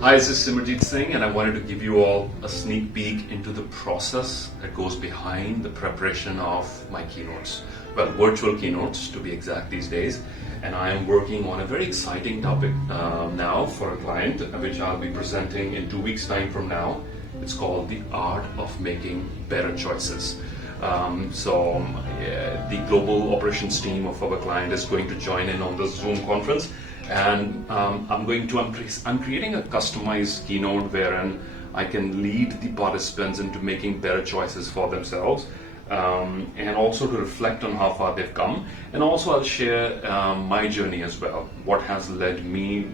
Hi, this is Simerjeet Singh, and I wanted to give you all a sneak peek into the process that goes behind the preparation of my keynotes. Well, virtual keynotes to be exact these days. And I am working on a very exciting topic now for a client, which I'll be presenting in 2 weeks' time from now. It's called the art of making better choices. The global operations team of our client is going to join in on this Zoom conference, and I'm creating a customized keynote wherein I can lead the participants into making better choices for themselves, and also to reflect on how far they've come. And also I'll share my journey as well, what has led me,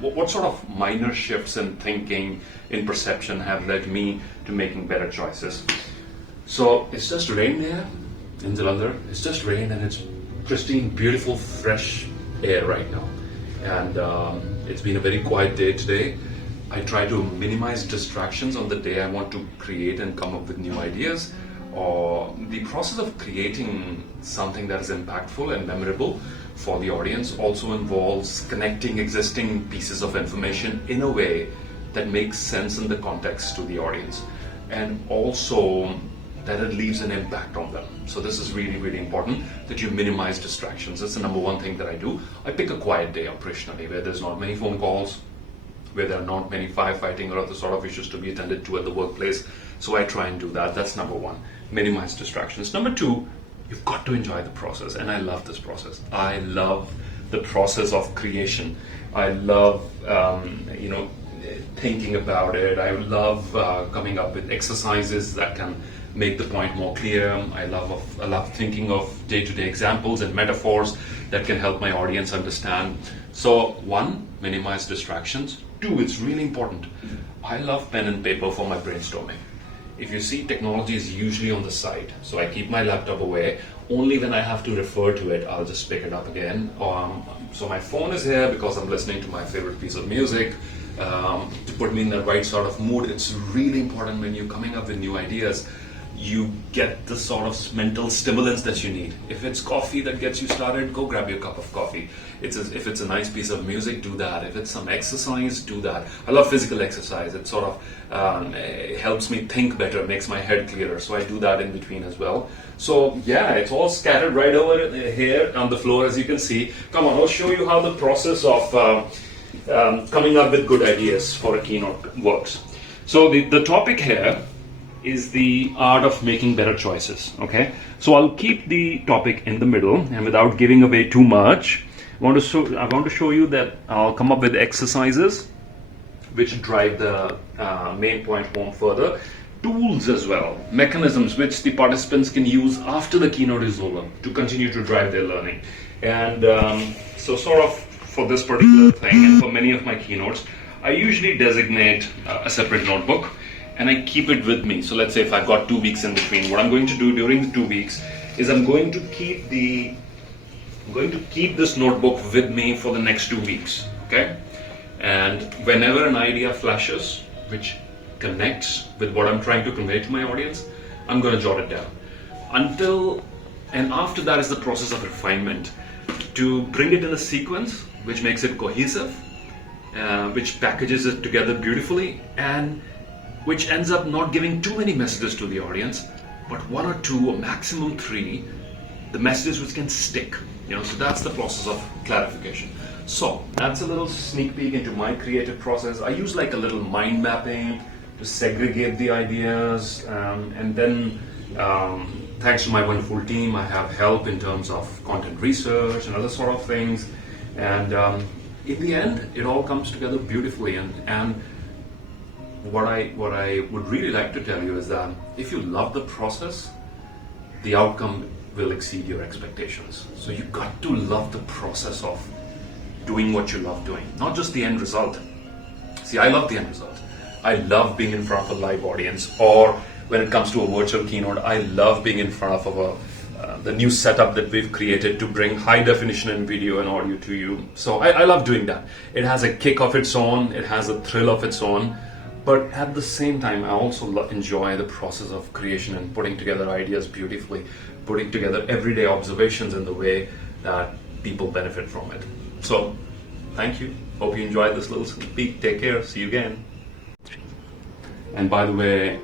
what sort of minor shifts in thinking, in perception have led me to making better choices. So it's just rained here in Jalandhar. It's just rained and it's pristine, beautiful, fresh air right now. And it's been a very quiet day today. I try to minimize distractions on the day I want to create and come up with new ideas. Or the process of creating something that is impactful and memorable for the audience also involves connecting existing pieces of information in a way that makes sense in the context to the audience, and also that it leaves an impact on them. So this is really, really important that you minimize distractions. That's the number one thing that I do. I pick a quiet day operationally where there's not many phone calls, where there are not many firefighting or other sort of issues to be attended to at the workplace. So I try and do that. That's number one, minimize distractions. Number two, you've got to enjoy the process. And I love this process. I love the process of creation. I love, thinking about it. I love coming up with exercises that can make the point more clear. I love thinking of day-to-day examples and metaphors that can help my audience understand. So one, minimize distractions. Two, it's really important, I love pen and paper for my brainstorming. If you see, technology is usually on the side, so I keep my laptop away. Only when I have to refer to it, I'll just pick it up again. So my phone is here because I'm listening to my favorite piece of music to put me in the right sort of mood. It's really important when you're coming up with new ideas, you get the sort of mental stimulants that you need. If it's coffee that gets you started, go grab your cup of coffee. If it's a nice piece of music, do that. If it's some exercise, do that. I love physical exercise. It sort of it helps me think better, makes my head clearer. So I do that in between as well. So yeah, it's all scattered right over here on the floor, as you can see. Come on, I'll show you how the process of coming up with good ideas for a keynote works. So the topic here is the art of making better choices. Okay, so I'll keep the topic in the middle, and without giving away too much, I want to show you that I'll come up with exercises which drive the main point home further. Tools as well, mechanisms which the participants can use after the keynote is over to continue to drive their learning. And so sort of for this particular thing, and for many of my keynotes, I usually designate a separate notebook and I keep it with me. So let's say if I've got 2 weeks in between, what I'm going to do during the 2 weeks is I'm going to keep this notebook with me for the next 2 weeks. Okay, and whenever an idea flashes which connects with what I'm trying to convey to my audience, I'm going to jot it down. And after that is the process of refinement to bring it in a sequence which makes it cohesive, which packages it together beautifully, and which ends up not giving too many messages to the audience, but 1 or 2 or maximum 3, the messages which can stick. So that's the process of clarification. So that's a little sneak peek into my creative process. I use like a little mind mapping to segregate the ideas, and then thanks to my wonderful team, I have help in terms of content research and other sort of things. And in the end, it all comes together beautifully. And what I would really like to tell you is that if you love the process, the outcome will exceed your expectations. So you got to love the process of doing what you love doing, not just the end result. See, I love the end result. I love being in front of a live audience, or when it comes to a virtual keynote, I love being in front of the new setup that we've created to bring high definition and video and audio to you. So I love doing that. It has a kick of its own, it has a thrill of its own. But at the same time, I also enjoy the process of creation and putting together ideas beautifully, putting together everyday observations in the way that people benefit from it. So, thank you. Hope you enjoyed this little sneak peek. Take care. See you again. And by the way,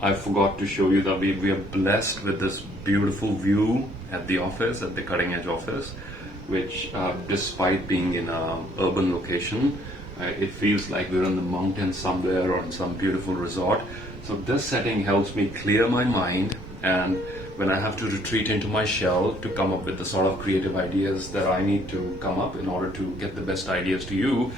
I forgot to show you that we are blessed with this beautiful view at the office, at the cutting edge office, which despite being in an urban location, it feels like we're in the mountains somewhere or in some beautiful resort. So this setting helps me clear my mind, and when I have to retreat into my shell to come up with the sort of creative ideas that I need to come up in order to get the best ideas to you,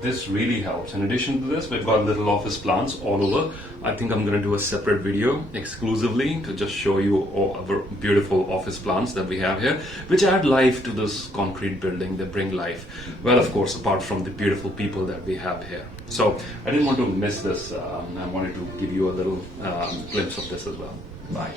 this really helps. In addition to this, we've got little office plants all over. I think I'm going to do a separate video exclusively to just show you all our beautiful office plants that we have here, which add life to this concrete building. They bring life. Well, of course, apart from the beautiful people that we have here. So I didn't want to miss this. I wanted to give you a little glimpse of this as well. Bye.